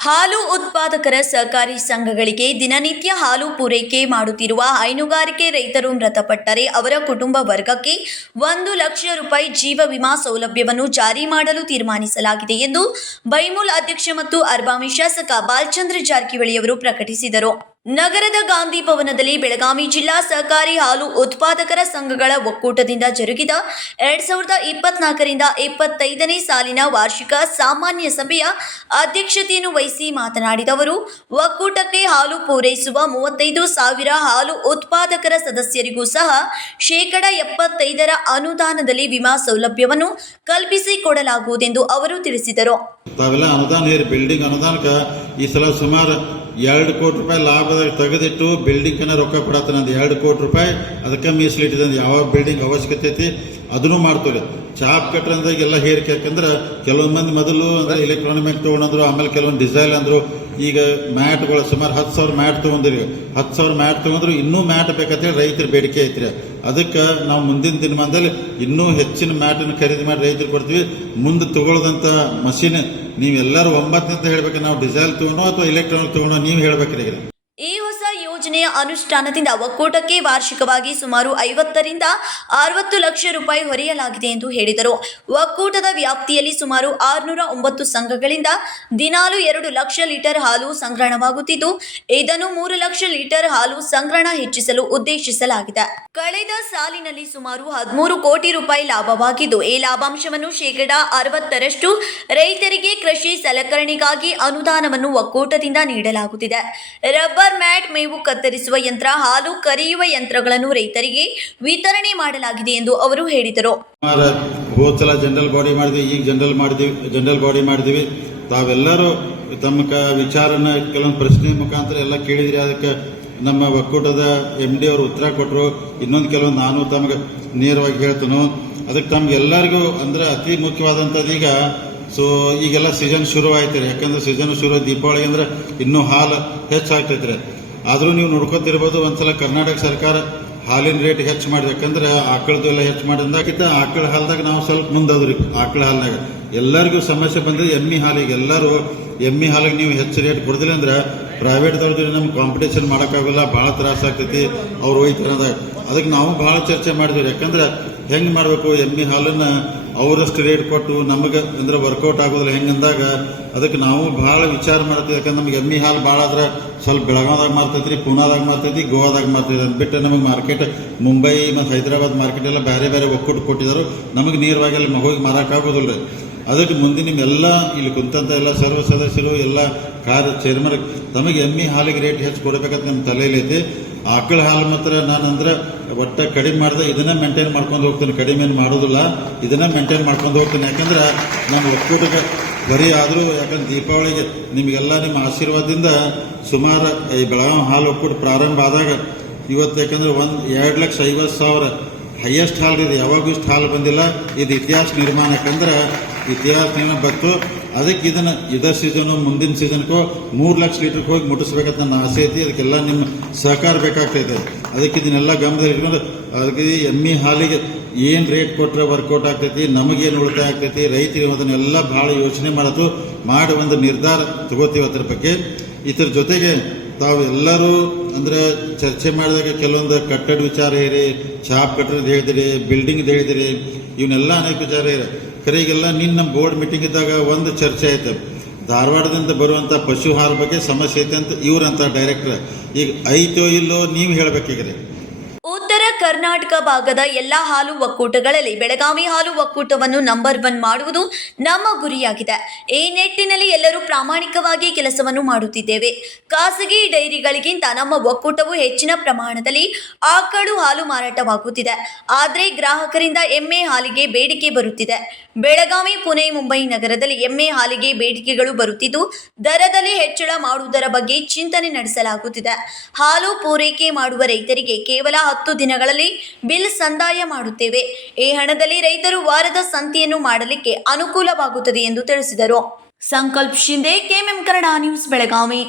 ಹಾಲು ಉತ್ಪಾದಕರ ಸಹಕಾರಿ ಸಂಘಗಳಿಗೆ ದಿನನಿತ್ಯ ಹಾಲು ಪೂರೈಕೆ ಮಾಡುತ್ತಿರುವ ಹೈನುಗಾರಿಕೆ ರೈತರು ಮೃತಪಟ್ಟರೆ ಅವರ ಕುಟುಂಬ ವರ್ಗಕ್ಕೆ 1,00,000 ರೂಪಾಯಿ ಜೀವ ವಿಮಾ ಸೌಲಭ್ಯವನ್ನು ಜಾರಿ ಮಾಡಲು ತೀರ್ಮಾನಿಸಲಾಗಿದೆ ಎಂದು ಬೈಮೂಲ್ ಅಧ್ಯಕ್ಷ ಮತ್ತು ಅರ್ಬಾಮಿ ಶಾಸಕ ಬಾಲಚಂದ್ರ ಜಾರಕಿಹೊಳಿ ಅವರು ಪ್ರಕಟಿಸಿದರು. ನಗರದ ಗಾಂಧಿ ಭವನದಲ್ಲಿ ಬೆಳಗಾವಿ ಜಿಲ್ಲಾ ಸಹಕಾರಿ ಹಾಲು ಉತ್ಪಾದಕರ ಸಂಘಗಳ ಒಕ್ಕೂಟದಿಂದ ಜರುಗಿದ 2024ರಿಂದ 25ನೇ ಸಾಲಿನ ವಾರ್ಷಿಕ ಸಾಮಾನ್ಯ ಸಭೆಯ ಅಧ್ಯಕ್ಷತೆಯನ್ನು ವಹಿಸಿ ಮಾತನಾಡಿದ ಅವರು, ಒಕ್ಕೂಟಕ್ಕೆ ಹಾಲು ಪೂರೈಸುವ 35,000 ಹಾಲು ಉತ್ಪಾದಕರ ಸದಸ್ಯರಿಗೂ ಸಹ ಶೇಕಡ 75ರ ಅನುದಾನದಲ್ಲಿ ವಿಮಾ ಸೌಲಭ್ಯವನ್ನು ಕಲ್ಪಿಸಿಕೊಡಲಾಗುವುದೆಂದು ಅವರು ತಿಳಿಸಿದರು. ತಾವೆಲ್ಲ ಅನುದಾನ ಬಿಲ್ಡಿಂಗ್ ಅನುದಾನಕ್ಕೆ ಈ ಸಲ ಸುಮಾರು 2 ಕೋಟಿ ರೂಪಾಯಿ ಲಾಭದಾಗ ತೆಗೆದಿಟ್ಟು ಬಿಲ್ಡಿಂಗ್ ರೊಕ್ಕ ಕೊಡತ್ತಾನ. 2 ಕೋಟಿ ರೂಪಾಯಿ ಅದಕ್ಕೆ ಮೀಸಲಿಟ್ಟಿದೆ. ಯಾವ ಬಿಲ್ಡಿಂಗ್ ಅವಶ್ಯಕತೆ ಐತಿ ಅದನ್ನು ಮಾಡ್ತೀವಿ. ಚಾಪ್ ಕಟ್ರಂದಾಗ ಎಲ್ಲ ಹೇರಿಕೆ, ಯಾಕಂದ್ರೆ ಕೆಲವೊಂದು ಮಂದಿ ಮೊದಲು ಅಂದ್ರೆ ಎಲೆಕ್ಟ್ರಾನಿಕ್ ಮ್ಯಾಟ್ ತೊಗೊಂಡ್ರು, ಆಮೇಲೆ ಕೆಲವೊಂದು ಡಿಸೈಲ್ ಅಂದರು. ಈಗ ಮ್ಯಾಟ್ಗಳು ಸುಮಾರು 10,000 ಮ್ಯಾಟ್ ತೊಗೊಂಡ್ರಿ. 10,000 ಮ್ಯಾಟ್ ತೊಗೊಂಡ್ರು ಇನ್ನೂ ಮ್ಯಾಟ್ ಬೇಕಂತೇಳಿ ರೈತರ ಬೇಡಿಕೆ ಐತ್ರಿ. ಅದಕ್ಕೆ ನಾವು ಮುಂದಿನ ದಿನಮಾನದಲ್ಲಿ ಇನ್ನೂ ಹೆಚ್ಚಿನ ಮ್ಯಾಟನ್ನು ಖರೀದಿ ಮಾಡಿ ರೈತರಿಗೆ ಕೊಡ್ತೀವಿ. ಮುಂದೆ ತಗೊಳ್ಳೋದಂಥ ಮಷೀನ್ ನೀವೆಲ್ಲರೂ 9 ಅಂತ ಹೇಳ್ಬೇಕು. ನಾವು ಡಿಸೈಲ್ ತೊಗೊಂಡು ಅಥವಾ ಎಲೆಕ್ಟ್ರಾನಿಕ್ ತೊಗೊಂಡು ನೀವು ಹೇಳ್ಬೇಕ್ರಿ. ಈ ಹೊಸ ಯೋಜನೆಯ ಅನುಷ್ಠಾನದಿಂದ ಒಕ್ಕೂಟಕ್ಕೆ ವಾರ್ಷಿಕವಾಗಿ ಸುಮಾರು 50ರಿಂದ 60 ಲಕ್ಷ ರೂಪಾಯಿ ಹೊರೆಯಲಾಗಿದೆ ಎಂದು ಹೇಳಿದರು. ಒಕ್ಕೂಟದ ವ್ಯಾಪ್ತಿಯಲ್ಲಿ ಸುಮಾರು 609 ಸಂಘಗಳಿಂದ ದಿನಾಲು 2 ಲಕ್ಷ ಲೀಟರ್ ಹಾಲು ಸಂಗ್ರಹಣವಾಗುತ್ತಿದ್ದು, ಇದನ್ನು 3 ಲಕ್ಷ ಲೀಟರ್ ಹಾಲು ಸಂಗ್ರಹಣ ಹೆಚ್ಚಿಸಲು ಉದ್ದೇಶಿಸಲಾಗಿದೆ. ಕಳೆದ ಸಾಲಿನಲ್ಲಿ ಸುಮಾರು 13 ಕೋಟಿ ರೂಪಾಯಿ ಲಾಭವಾಗಿದ್ದು, ಈ ಲಾಭಾಂಶವನ್ನು ಶೇಕಡ 60ರಷ್ಟು ರೈತರಿಗೆ ಕೃಷಿ ಸಲಕರಣೆಗಾಗಿ ಅನುದಾನವನ್ನು ಒಕ್ಕೂಟದಿಂದ ನೀಡಲಾಗುತ್ತಿದೆ. ರಬ್ಬರ್ ಮ್ಯಾಟ್, ಮೇವು ಕತ್ತರಿಸುವ ಯಂತ್ರ, ಹಾಲು ಕರೆಯುವ ಯಂತ್ರಗಳನ್ನು ರೈತರಿಗೆ ವಿತರಣೆ ಮಾಡಲಾಗಿದೆ ಎಂದು ಅವರು ಹೇಳಿದರು. ಹೋದ್ಸಲ ಜನರಲ್ ಬಾಡಿ ಮಾಡಿದ್ವಿ, ಈಗ ಜನರಲ್ ಬಾಡಿ ಮಾಡಿದ್ವಿ. ತಾವೆಲ್ಲರೂ ತಮ್ಮ ವಿಚಾರನ ಕೆಲವೊಂದು ಪ್ರಶ್ನೆ ಮುಖಾಂತರ ಎಲ್ಲ ಕೇಳಿದ್ರಿ. ಅದಕ್ಕೆ ನಮ್ಮ ಒಕ್ಕೂಟದ MD ಅವರು ಉತ್ತರ ಕೊಟ್ಟರು. ಇನ್ನೊಂದು ಕೆಲವೊಂದು ನಾನು ತಮಗೆ ನೇರವಾಗಿ ಹೇಳ್ತೇನೆ. ಅದಕ್ಕೆ ತಮ್ಗೆಲ್ಲರಿಗೂ ಅಂದ್ರೆ ಅತಿ ಮುಖ್ಯವಾದಂಥದ್ದು ಈಗೆಲ್ಲ ಸೀಸನ್ ಶುರು ಆಯ್ತು. ಯಾಕಂದ್ರೆ ಸೀಸನ್ ಶುರು ದೀಪಾವಳಿ ಅಂದ್ರೆ ಇನ್ನೂ ಹಾಲು ಹೆಚ್ಚಾಗ್ತೈತ್ರಿ. ಆದರೂ ನೀವು ನೋಡ್ಕೊತಿರ್ಬೋದು, ಒಂದ್ಸಲ ಕರ್ನಾಟಕ ಸರ್ಕಾರ ಹಾಲಿನ ರೇಟ್ ಹೆಚ್ಚು ಮಾಡಿದೆ. ಯಾಕಂದ್ರೆ ಆಕಳದ್ದು ಎಲ್ಲ ಹೆಚ್ಚು ಮಾಡಿದಾಗಿತ್ತ ಆಕಳ ಹಾಲ್ದಾಗ ನಾವು ಸ್ವಲ್ಪ ಮುಂದಾದ್ರಿ. ಆಕಳ ಹಾಲ್ನಾಗ ಎಲ್ಲರಿಗೂ ಸಮಸ್ಯೆ ಬಂದಿದೆ. ಎಮ್ಮಿ ಹಾಲಿಗೆ ಎಲ್ಲರೂ ಎಮ್ಮಿ ಹಾಲಿಗೆ ನೀವು ಹೆಚ್ಚು ರೇಟ್ ಕೊಡ್ದಿಲ್ಲ ಅಂದ್ರೆ ಪ್ರೈವೇಟ್ದವ್ರ ನಮ್ಗೆ ಕಾಂಪಿಟೇಷನ್ ಮಾಡೋಕ್ಕಾಗಲ್ಲ, ಭಾಳ ತ್ರಾಸ ಆಗ್ತೈತಿ ಅವ್ರು ಒಯ್ತಾರದಾಗ. ಅದಕ್ಕೆ ನಾವು ಭಾಳ ಚರ್ಚೆ ಮಾಡಿದ್ವಿ. ಯಾಕಂದ್ರೆ ಹೆಂಗೆ ಮಾಡಬೇಕು, ಎಮ್ಮಿ ಹಾಲನ್ನ ಅವರಷ್ಟು ರೇಟ್ ಕೊಟ್ಟು ನಮಗೆ ಅಂದ್ರೆ ವರ್ಕೌಟ್ ಆಗೋದಿಲ್ಲ ಹೆಂಗಂದಾಗ ಅದಕ್ಕೆ ನಾವು ಭಾಳ ವಿಚಾರ ಮಾಡ್ತೀವಿ. ಯಾಕಂದ್ರೆ ನಮ್ಗೆ ಎಮ್ಮಿ ಹಾಲು ಭಾಳ ಆದ್ರೆ ಸ್ವಲ್ಪ ಬೆಳಗಾವದಾಗ ಮಾರ್ತೈತ್ರಿ, ಪೂನಾದಾಗ ಮಾರ್ತೈತಿ, ಗೋವಾದಾಗ ಮಾರ್ತೈತಿ. ಅಂದ್ಬಿಟ್ಟು ನಮಗೆ ಮಾರ್ಕೆಟ್ ಮುಂಬೈ ಮತ್ತು ಹೈದರಾಬಾದ್ ಮಾರ್ಕೆಟ್ ಎಲ್ಲ ಬೇರೆ ಬೇರೆ ಒಕ್ಕೂಟ ಕೊಟ್ಟಿದ್ದಾರೆ. ನಮಗೆ ನೇರವಾಗಿ ಅಲ್ಲಿ ಹೋಗಿ ಮಾರಾಕಾಗೋದಿಲ್ಲ. ಅದಕ್ಕೆ ಮುಂದೆ ನಿಮ್ಮೆಲ್ಲ ಇಲ್ಲಿ ಕುಂತಂತ ಎಲ್ಲ ಸರ್ವ ಸದಸ್ಯರು ಎಲ್ಲ ಚೇರ್ಮನ್ ತಮಗೆ ಎಮ್ಮಿ ಹಾಲಿಗೆ ರೇಟ್ ಹೆಚ್ಚು ಕೊಡಬೇಕಂತ ನಮ್ಮ ತಲೆಯಲ್ಲೈತಿ. ಆಕಳ ಹಾಲು ಮಾತ್ರ ನಾನಂದ್ರೆ ಒಟ್ಟ ಕಡಿಮೆ ಮಾಡಿದೆ ಇದನ್ನ ಮೇಂಟೈನ್ ಮಾಡ್ಕೊಂಡು ಹೋಗ್ತೀನಿ. ಕಡಿಮೆ ಏನು ಮಾಡೋದಿಲ್ಲ, ಇದನ್ನ ಮೇಂಟೈನ್ ಮಾಡ್ಕೊಂಡು ಹೋಗ್ತೀನಿ. ಯಾಕಂದ್ರೆ ನಮ್ಮ ಒಕ್ಕೂಟಕ್ಕೆ ಬರೀ ಆದರೂ ಯಾಕಂದ್ರೆ ದೀಪಾವಳಿಗೆ ನಿಮಗೆಲ್ಲ ನಿಮ್ಮ ಆಶೀರ್ವಾದದಿಂದ ಸುಮಾರು ಈ ಬೆಳಗಾವಿ ಹಾಲು ಒಕ್ಕೂಟ ಪ್ರಾರಂಭ ಆದಾಗ ಇವತ್ತು ಯಾಕಂದ್ರೆ 2,50,000 ಹೈಯೆಸ್ಟ್ ಹಾಲು ಇದೆ. ಯಾವಾಗೂ ಇಷ್ಟು ಹಾಲು ಬಂದಿಲ್ಲ. ಇದು ಇತಿಹಾಸ ನಿರ್ಮಾಣ. ಯಾಕಂದ್ರೆ ಇತಿಹಾಸ ನಿರ್ಮಾಣ ಬಂತು. ಅದಕ್ಕೆ ಇದೇ ಸೀಸನು ಮುಂದಿನ ಸೀಸನ್ಗೂ 3 ಲಕ್ಷ ಲೀಟರ್ಗೆ ಹೋಗಿ ಮುಟ್ಟಿಸ್ಬೇಕಂತ ನನ್ನ ಆಸೆ ಐತಿ. ಅದಕ್ಕೆಲ್ಲ ನಿಮ್ಮ ಸಹಕಾರ ಬೇಕಾಗ್ತೈತೆ. ಅದಕ್ಕೆ ಇದನ್ನೆಲ್ಲ ಗಮನದಲ್ಲಿ ಇಟ್ಕೊಂಡು ಅದಕ್ಕೆ ಎಮ್ಮಿ ಹಾಲಿಗೆ ಏನು ರೇಟ್ ಕೊಟ್ಟರೆ ವರ್ಕೌಟ್ ಆಗ್ತೈತಿ, ನಮಗೇನು ಉಳಿತಾಯ ಆಗ್ತೈತಿ, ರೈತರಿಗೆ ಅದನ್ನೆಲ್ಲ ಭಾಳ ಯೋಚನೆ ಮಾಡಿ ಒಂದು ನಿರ್ಧಾರ ತಗೋತೀವಿ ಅದ್ರ ಬಗ್ಗೆ. ಇದ್ರ ಜೊತೆಗೆ ತಾವು ಎಲ್ಲರೂ ಅಂದ್ರೆ ಚರ್ಚೆ ಮಾಡಿದಾಗ ಕೆಲವೊಂದು ಕಟ್ಟಡ ವಿಚಾರ ಹೇಳಿ, ಚಾಪ್ ಕಟ್ಟಡ ಹೇಳಿದಿರಿ, ಬಿಲ್ಡಿಂಗ್ ಹೇಳಿದಿರಿ, ಇವನ್ನೆಲ್ಲ ಅನೇಕ ವಿಚಾರ ಹೇಳಿ. ಕರೆಗೆಲ್ಲ ನಮ್ಮ ಬೋರ್ಡ್ ಮೀಟಿಂಗ್ ಇದ್ದಾಗ ಒಂದು ಚರ್ಚೆ ಆಯ್ತು. ಧಾರವಾಡದಿಂದ ಬರುವಂಥ ಪಶು ಹಾಲು ಬಗ್ಗೆ ಸಮಸ್ಯೆ ಐತೆ ಅಂತ ಇವ್ರಂತ ಡೈರೆಕ್ಟರ್. ಈಗ ಐತೋ ಇಲ್ಲೋ ನೀವು ಹೇಳ್ಬೇಕೀಗ್ರಿ. ಉತ್ತರ ಕರ್ನಾಟಕ ಭಾಗದ ಎಲ್ಲ ಹಾಲು ಒಕ್ಕೂಟಗಳಲ್ಲಿ ಬೆಳಗಾವಿ ಹಾಲು ಒಕ್ಕೂಟವನ್ನು ನಂಬರ್ 1 ಮಾಡುವುದು ನಮ್ಮ ಗುರಿಯಾಗಿದೆ. ಈ ನಿಟ್ಟಿನಲ್ಲಿ ಎಲ್ಲರೂ ಪ್ರಾಮಾಣಿಕವಾಗಿ ಕೆಲಸವನ್ನು ಮಾಡುತ್ತಿದ್ದೇವೆ. ಖಾಸಗಿ ಡೈರಿಗಳಿಗಿಂತ ನಮ್ಮ ಒಕ್ಕೂಟವು ಹೆಚ್ಚಿನ ಪ್ರಮಾಣದಲ್ಲಿ ಆಕಳು ಹಾಲು ಮಾರಾಟವಾಗುತ್ತಿದೆ. ಆದರೆ ಗ್ರಾಹಕರಿಂದ ಎಮ್ಮೆ ಹಾಲಿಗೆ ಬೇಡಿಕೆ ಬರುತ್ತಿದೆ. ಬೆಳಗಾವಿ, ಪುಣೆ, ಮುಂಬೈ ನಗರದಲ್ಲಿ ಎಮ್ಮೆ ಹಾಲಿಗೆ ಬೇಡಿಕೆಗಳು ಬರುತ್ತಿದ್ದು, ದರದಲ್ಲಿ ಹೆಚ್ಚಳ ಮಾಡುವುದರ ಬಗ್ಗೆ ಚಿಂತನೆ ನಡೆಸಲಾಗುತ್ತಿದೆ. ಹಾಲು ಪೂರೈಕೆ ಮಾಡುವ ರೈತರಿಗೆ ಕೇವಲ 10 ದಿನಗಳಲ್ಲಿ ಬಿಲ್ ಸಂದಾಯ ಮಾಡುತ್ತೇವೆ. ಈ ಹಣದಲ್ಲಿ ರೈತರು ವಾರದ ಸಂತೆಯನ್ನು ಮಾಡಲಿಕ್ಕೆ ಅನುಕೂಲವಾಗುತ್ತದೆ ಎಂದು ತಿಳಿಸಿದರು. ಸಂಕಲ್ಪ ಶಿಂದೆ, ಕೆಎಂಎಂ ಕನ್ನಡ ನ್ಯೂಸ್, ಬೆಳಗಾವಿ.